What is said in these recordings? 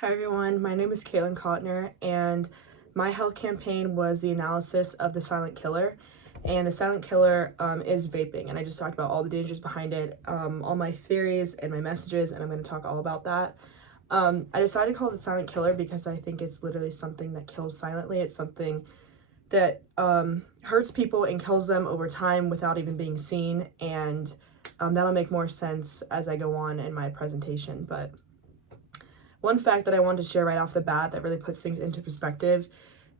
Hi everyone, my name is Caitlin Cotner, and my health campaign was the analysis of the silent killer. And the silent killer is vaping, and I just talked about all the dangers behind it, all my theories and my messages, and I'm going to talk all about that. I decided to call it the silent killer because I think it's literally something that kills silently. It's something that hurts people and kills them over time without even being seen, and that'll make more sense as I go on in my presentation. But one fact that I wanted to share right off the bat that really puts things into perspective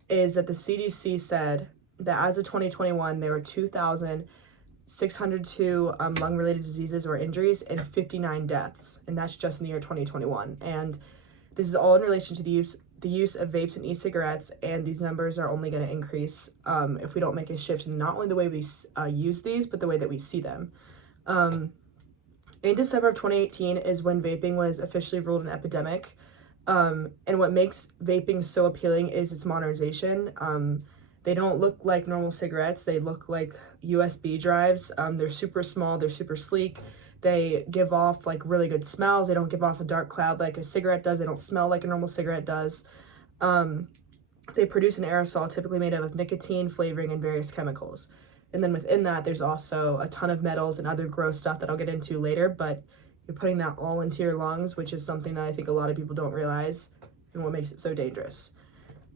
is that the CDC said that as of 2021, there were 2,602 lung-related diseases or injuries and 59 deaths, and that's just in the year 2021. And this is all in relation to the use of vapes and e-cigarettes, and these numbers are only going to increase if we don't make a shift in not only the way we use these, but the way that we see them. In December of 2018 is when vaping was officially ruled an epidemic. And what makes vaping so appealing is its modernization. They don't look like normal cigarettes. They look like USB drives. They're super small. They're super sleek. They give off like really good smells. They don't give off a dark cloud like a cigarette does. They don't smell like a normal cigarette does. They produce an aerosol typically made up of nicotine, flavoring, and various chemicals. And then within that, there's also a ton of metals and other gross stuff that I'll get into later, but you're putting that all into your lungs, which is something that I think a lot of people don't realize and what makes it so dangerous.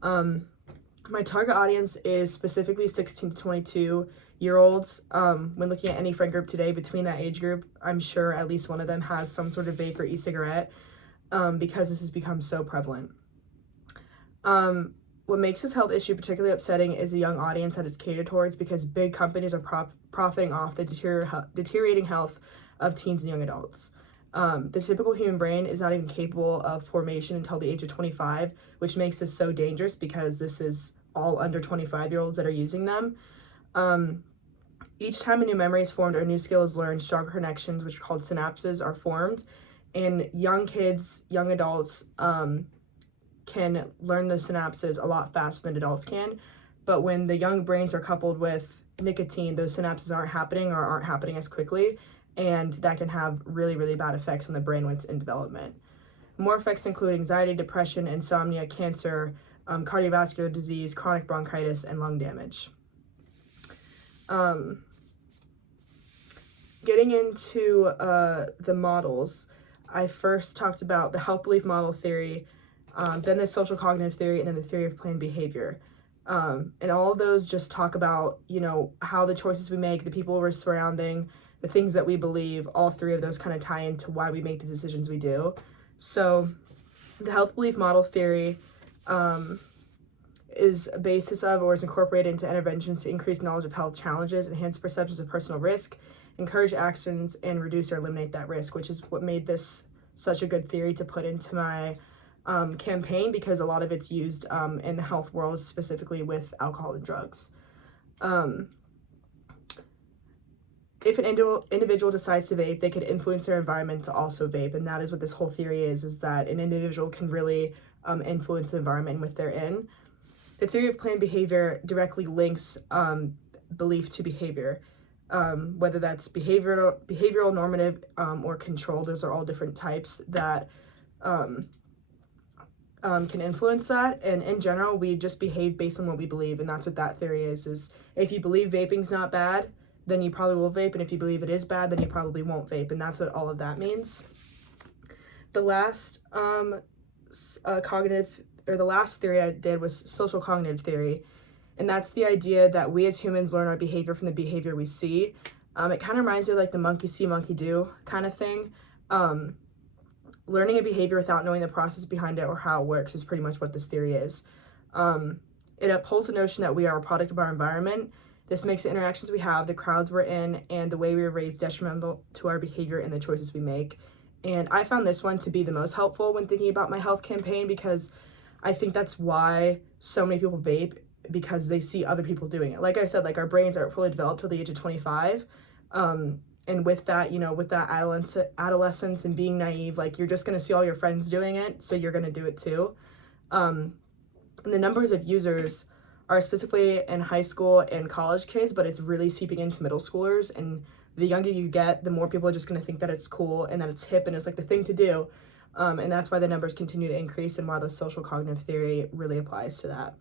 My target audience is specifically 16 to 22-year-olds. When looking at any friend group today between that age group, I'm sure at least one of them has some sort of vape or e-cigarette because this has become so prevalent. What makes this health issue particularly upsetting is the young audience that it's catered towards because big companies are profiting off the deteriorating health of teens and young adults. The typical human brain is not even capable of formation until the age of 25, which makes this so dangerous because this is all under 25-year-olds that are using them. Each time a new memory is formed or a new skill is learned, stronger connections, which are called synapses, are formed. And young kids, young adults, can learn the synapses a lot faster than adults can. But when the young brains are coupled with nicotine, those synapses aren't happening or aren't happening as quickly, and that can have really, really bad effects on the brain when it's in development. More effects include anxiety, depression, insomnia, cancer, cardiovascular disease, chronic bronchitis, and lung damage. Getting into the models, I first talked about the health belief model theory, then the social cognitive theory, and then the theory of planned behavior. And all of those just talk about, how the choices we make, the people we're surrounding, the things that we believe, all three of those kind of tie into why we make the decisions we do. So the health belief model theory is a basis of or is incorporated into interventions to increase knowledge of health challenges, enhance perceptions of personal risk, encourage actions, and reduce or eliminate that risk, which is what made this such a good theory to put into my campaign because a lot of it's used in the health world, specifically with alcohol and drugs. If an individual decides to vape, they could influence their environment to also vape, and that is what this whole theory is that an individual can really influence the environment in which they're in. The theory of planned behavior directly links belief to behavior, whether that's behavioral, normative, or control. Those are all different types that can influence that, and in general we just behave based on what we believe, and that's what that theory is if you believe vaping's not bad, then you probably will vape, and if you believe it is bad, then you probably won't vape, and that's what all of that means. The last the last theory I did was social cognitive theory, and that's the idea that we as humans learn our behavior from the behavior we see. It kind of reminds me of like the monkey see, monkey do kind of thing. Learning a behavior without knowing the process behind it or how it works is pretty much what this theory is. It upholds the notion that we are a product of our environment. This makes the interactions we have, the crowds we're in, and the way we were raised detrimental to our behavior and the choices we make. And I found this one to be the most helpful when thinking about my health campaign because I think that's why so many people vape, because they see other people doing it. Like I said, like our brains aren't fully developed till the age of 25. And with that, with that adolescence and being naive, like you're just going to see all your friends doing it, so you're going to do it too. And the numbers of users are specifically in high school and college kids, but it's really seeping into middle schoolers. And the younger you get, the more people are just going to think that it's cool and that it's hip and it's like the thing to do. And that's why the numbers continue to increase and why the social cognitive theory really applies to that.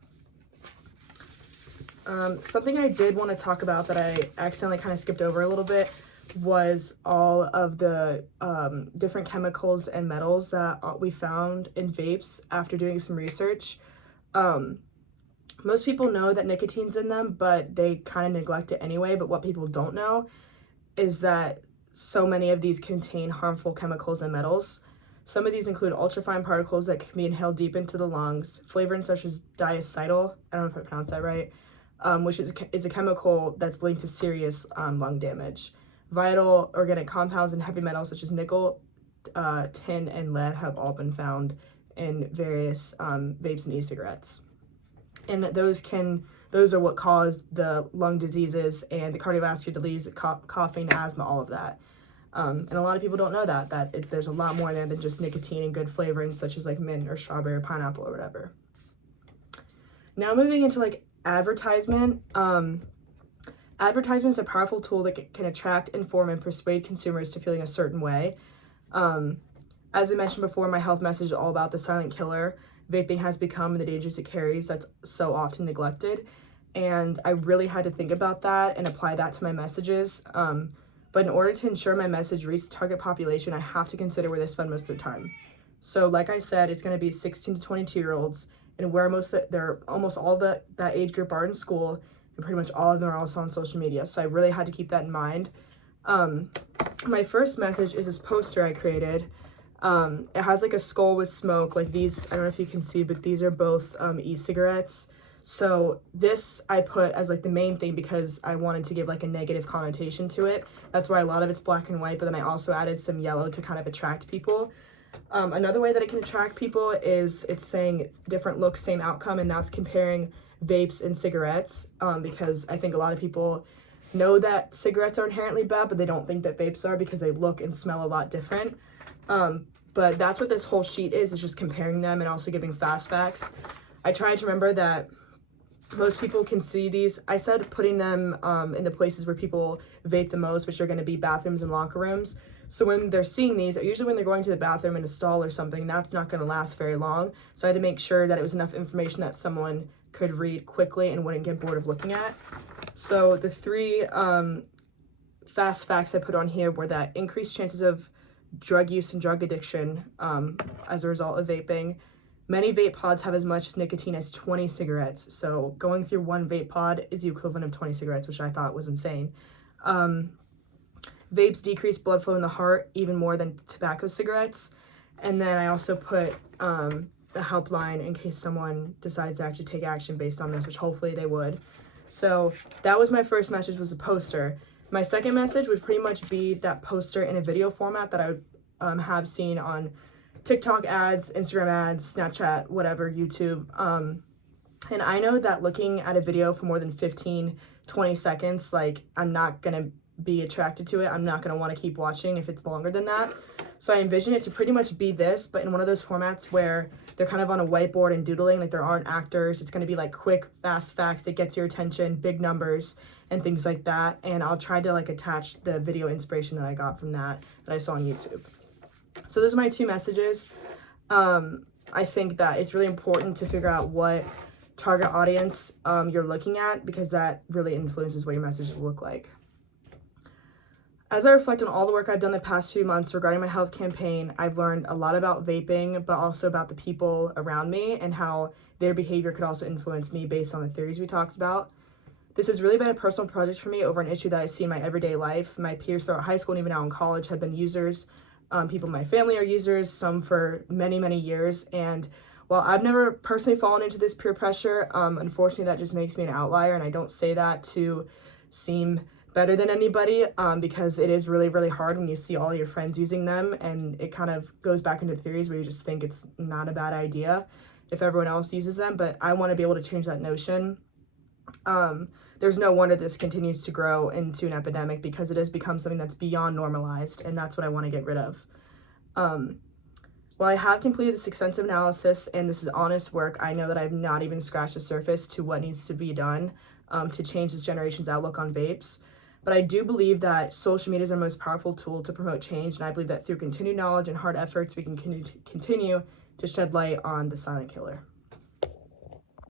Something I did want to talk about that I accidentally kind of skipped over a little bit was all of the different chemicals and metals that we found in vapes after doing some research. Most people know that nicotine's in them, but they kind of neglect it anyway. But what people don't know is that so many of these contain harmful chemicals and metals. Some of these include ultrafine particles that can be inhaled deep into the lungs, flavorants such as diacetyl, I don't know if I pronounced that right, which is a chemical that's linked to serious lung damage. Vital organic compounds and heavy metals such as nickel, tin, and lead have all been found in various vapes and e-cigarettes. And those are what cause the lung diseases and the cardiovascular disease, coughing, asthma, all of that. And a lot of people don't know that there's a lot more there than just nicotine and good flavorings such as like mint or strawberry or pineapple or whatever. Now moving into like advertisement. Advertisement is a powerful tool that can attract, inform, and persuade consumers to feeling a certain way. As I mentioned before, my health message is all about the silent killer vaping has become and the dangers it carries that's so often neglected. And I really had to think about that and apply that to my messages. But in order to ensure my message reaches the target population, I have to consider where they spend most of their time. So like I said, it's going to be 16 to 22-year-olds, and where they're almost all that age group are in school, and pretty much all of them are also on social media. So I really had to keep that in mind. My first message is this poster I created. It has like a skull with smoke, like these, I don't know if you can see, but these are both e-cigarettes. So this I put as like the main thing because I wanted to give like a negative connotation to it. That's why a lot of it's black and white, but then I also added some yellow to kind of attract people. Another way that it can attract people is it's saying different looks, same outcome, and that's comparing vapes and cigarettes, because I think a lot of people know that cigarettes are inherently bad, but they don't think that vapes are because they look and smell a lot different. But that's what this whole sheet is just comparing them and also giving fast facts. I tried to remember that most people can see these. I said putting them in the places where people vape the most, which are going to be bathrooms and locker rooms. So when they're seeing these, usually when they're going to the bathroom in a stall or something, that's not going to last very long. So I had to make sure that it was enough information that someone could read quickly and wouldn't get bored of looking at. So the three fast facts I put on here were that increased chances of drug use and drug addiction as a result of vaping. Many vape pods have as much nicotine as 20 cigarettes. So going through one vape pod is the equivalent of 20 cigarettes, which I thought was insane. Vapes decrease blood flow in the heart even more than tobacco cigarettes. And then I also put a helpline in case someone decides to actually take action based on this, which hopefully they would. So that was my first message, was a poster. My second message would pretty much be that poster in a video format that I would have seen on TikTok ads, Instagram ads, Snapchat, whatever, YouTube. And I know that looking at a video for more than 15, 20 seconds, like I'm not going to be attracted to it. I'm not going to want to keep watching if it's longer than that. So I envision it to pretty much be this, but in one of those formats where they're kind of on a whiteboard and doodling, like there aren't actors. It's going to be like quick, fast facts that gets your attention, big numbers, and things like that. And I'll try to like attach the video inspiration that I got from that I saw on YouTube. So those are my two messages. I think that it's really important to figure out what target audience you're looking at, because that really influences what your messages will look like. As I reflect on all the work I've done the past few months regarding my health campaign, I've learned a lot about vaping, but also about the people around me and how their behavior could also influence me based on the theories we talked about. This has really been a personal project for me over an issue that I see in my everyday life. My peers throughout high school and even now in college have been users. People in my family are users, some for many, many years. And while I've never personally fallen into this peer pressure, unfortunately that just makes me an outlier. And I don't say that to seem better than anybody, because it is really, really hard when you see all your friends using them, and it kind of goes back into theories where you just think it's not a bad idea if everyone else uses them. But I want to be able to change that notion. There's no wonder this continues to grow into an epidemic, because it has become something that's beyond normalized, and that's what I want to get rid of. While I have completed this extensive analysis and this is honest work, I know that I've not even scratched the surface to what needs to be done to change this generation's outlook on vapes. But I do believe that social media is our most powerful tool to promote change, and I believe that through continued knowledge and hard efforts, we can continue to shed light on the silent killer.